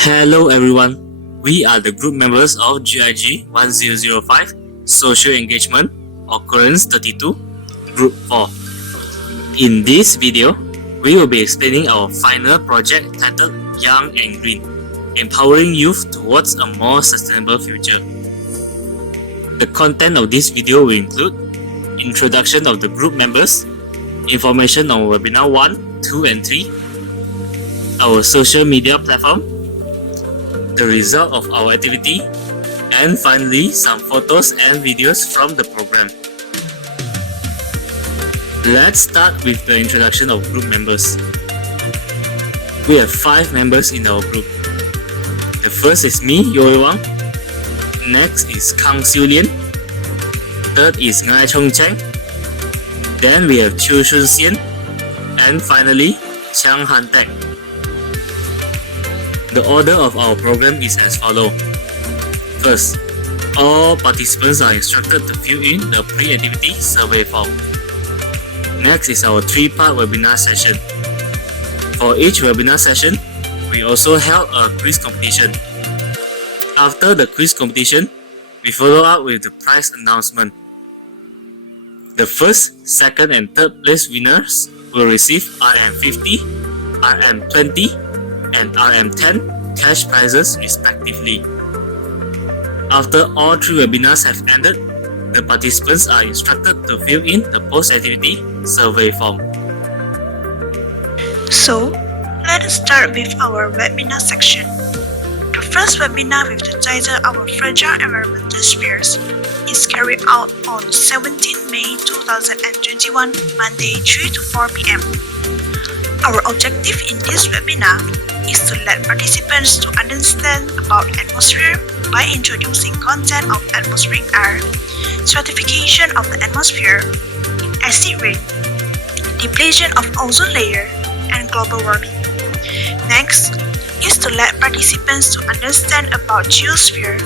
Hello everyone, we are the group members of GIG 1005 Social Engagement Occurrence 32 Group 4. In this video, we will be explaining our final project titled Young and Green, Empowering Youth Towards a More Sustainable Future. The content of this video will include introduction of the group members, information on webinar 1, 2 and 3, our social media platform, the result of our activity, and finally some photos and videos from the program. Let's start with the introduction of group members. We have 5 members in our group. The first is me, Yoi Wang. Next is Kang Xiu Lian. Third is Ngai Chong Cheng. Then we have Chu Shun Xian. And finally, Chiang Han Tek. The order of our program is as follows. First, all participants are instructed to fill in the pre-activity survey form. Next is our 3-part webinar session. For each webinar session, we also held a quiz competition. After the quiz competition, we follow up with the prize announcement. The first, second and third place winners will receive RM50, RM20, and RM10 cash prizes respectively. After all 3 webinars have ended, the participants are instructed to fill in the post-activity survey form. So, let us start with our webinar section. The first webinar with the title Our Fragile Environmental Spheres is carried out on 17 May 2021, Monday 3 to 4 p.m. Our objective in this webinar is to let participants to understand about atmosphere by introducing content of atmospheric air, stratification of the atmosphere, acid rain, depletion of ozone layer, and global warming. Next is to let participants to understand about geosphere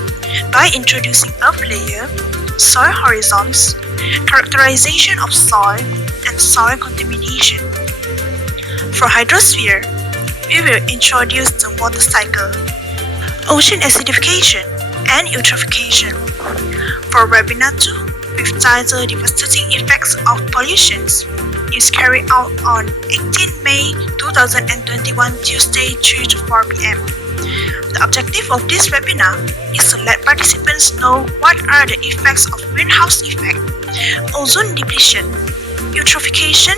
by introducing earth layer, soil horizons, characterization of soil, and soil contamination. For hydrosphere, we will introduce the water cycle, ocean acidification, and eutrophication. For webinar 2, with title Devastating Effects of Pollutions, is carried out on 18 May 2021, Tuesday 3 to 4 p.m. The objective of this webinar is to let participants know what are the effects of greenhouse effect, ozone depletion, eutrophication,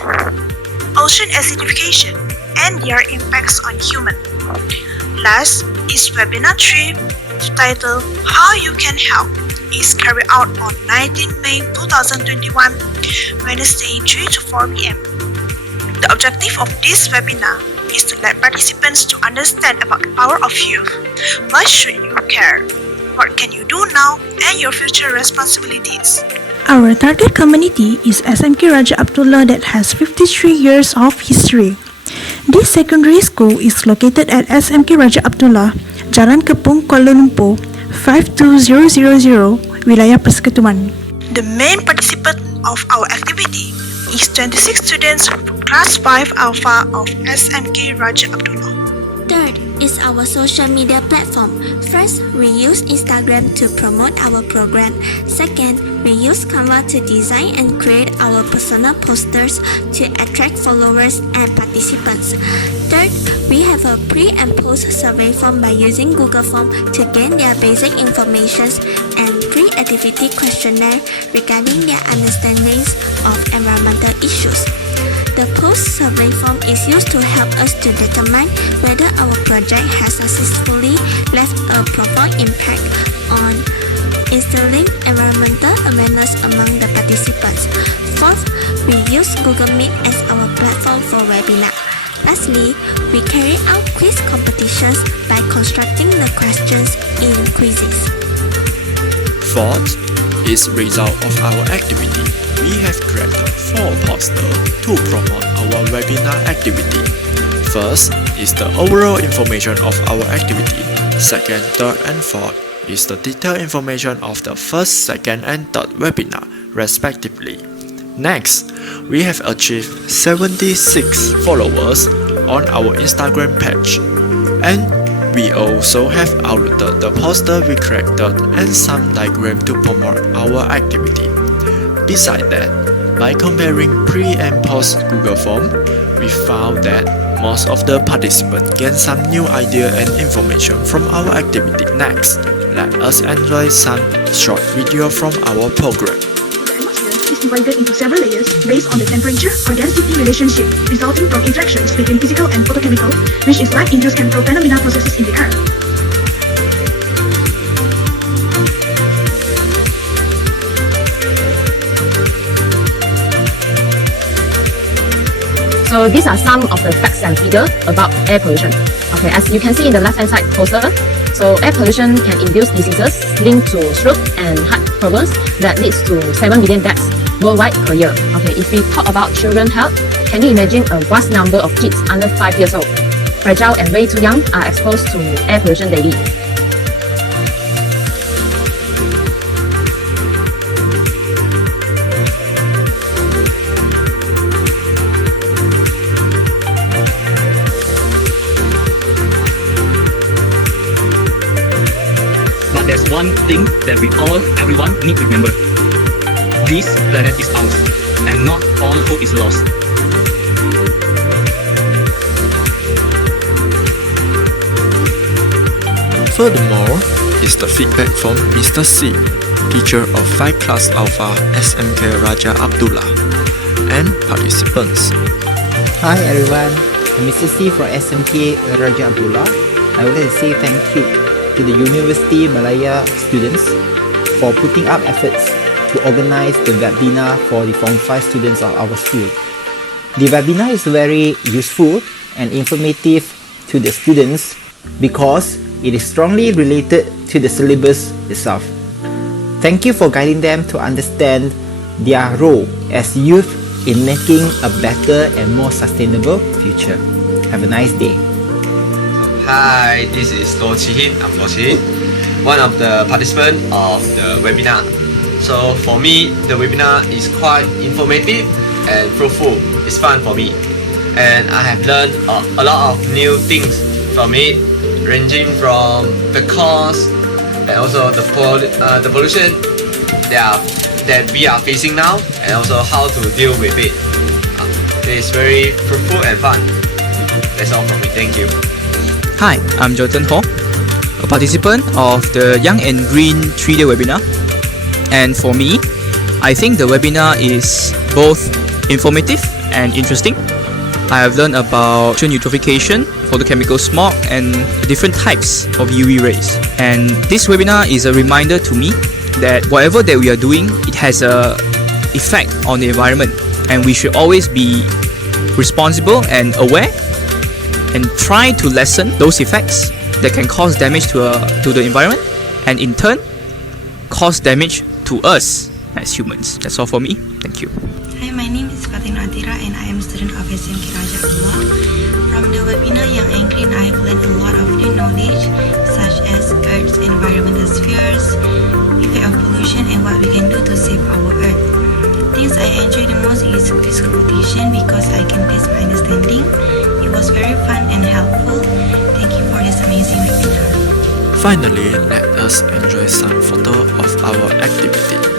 ocean acidification, and their impacts on human. Last is webinar 3, titled How You Can Help, is carried out on 19 May 2021, Wednesday 3 to 4 p.m. The objective of this webinar is to let participants to understand about the power of youth. Why should you care? What can you do now and your future responsibilities? Our target community is SMK Raja Abdullah that has 53 years of history. This secondary school is located at SMK Raja Abdullah, Jalan Kepung, Kuala Lumpur, 52000, Wilayah Persekutuan. The main participant of our activity is 26 students from Class 5 Alpha of SMK Raja Abdullah. Third is our social media platform. First, we use Instagram to promote our program. Second, we use Canva to design and create our personal posters to attract followers and participants. Third, we have a pre and post survey form by using Google Form to gain their basic information and pre-activity questionnaire regarding their understandings of environmental issues. The post-survey form is used to help us to determine whether our project has successfully left a profound impact on instilling environmental awareness among the participants. Fourth, we use Google Meet as our platform for webinar. Lastly, we carry out quiz competitions by constructing the questions in quizzes. Fourth is result of our activity. We have created 4 posters to promote our webinar activity. First is the overall information of our activity. Second, third, and fourth is the detailed information of the first, second, and third webinar, respectively. Next, we have achieved 76 followers on our Instagram page, and We also have uploaded the poster we created and some diagram to promote our activity. Besides that, by comparing pre and post Google Form, we found that most of the participants gain some new idea and information from our activity. Next, let us enjoy some short video from our program. The atmosphere is divided into several layers based on the temperature or density relationship resulting from interactions between physical and photochemical, which is light-induced chemical phenomena processes in the air. So these are some of the facts and figures about air pollution. Okay, as you can see in the left-hand side poster, so air pollution can induce diseases linked to stroke and heart problems that leads to 7 million deaths worldwide per year. Okay, if we talk about children's health, can you imagine a vast number of kids under 5 years old, fragile and way too young, are exposed to air pollution daily? But there's one thing that everyone need to remember. This planet is ours, and not all hope is lost. Furthermore, is the feedback from Mr. C, teacher of 5 Class Alpha SMK Raja Abdullah, and participants. Hi everyone, I'm Mr. C from SMK Raja Abdullah. I would like to say thank you to the University Malaya students for putting up efforts to organize the webinar for the Form 5 students of our school. The webinar is very useful and informative to the students because it is strongly related to the syllabus itself. Thank you for guiding them to understand their role as youth in making a better and more sustainable future. Have a nice day. Hi, this is Lo Chi-hin. I'm Lo Chi-hin, one of the participants of the webinar. So for me, the webinar is quite informative and fruitful. It's fun for me, and I have learned a lot of new things from it, ranging from the cause and also the pollution that we are facing now, and also how to deal with it. It's very fruitful and fun. That's all from me. Thank you. Hi, I'm Jonathan Ho, a participant of the Young and Green 3-day webinar. And for me, I think the webinar is both informative and interesting. I have learned about eutrophication, photochemical smog, and different types of UV rays. And this webinar is a reminder to me that whatever that we are doing, it has an effect on the environment, and we should always be responsible and aware and try to lessen those effects that can cause damage to the environment, and in turn cause damage to us as humans. That's all for me. Thank you. Hi, my name is Fatin Atira and I am a student of SMK Raja Abdullah. From the webinar Young and Green, I have learned a lot of new knowledge such as Earth's environmental spheres, effect of pollution, and what we can do to save our Earth. Things I enjoy the most is quiz competition because I can test my understanding. It was very fun and helpful. Thank you for this amazing webinar. Finally, let us enjoy some photo of our activity.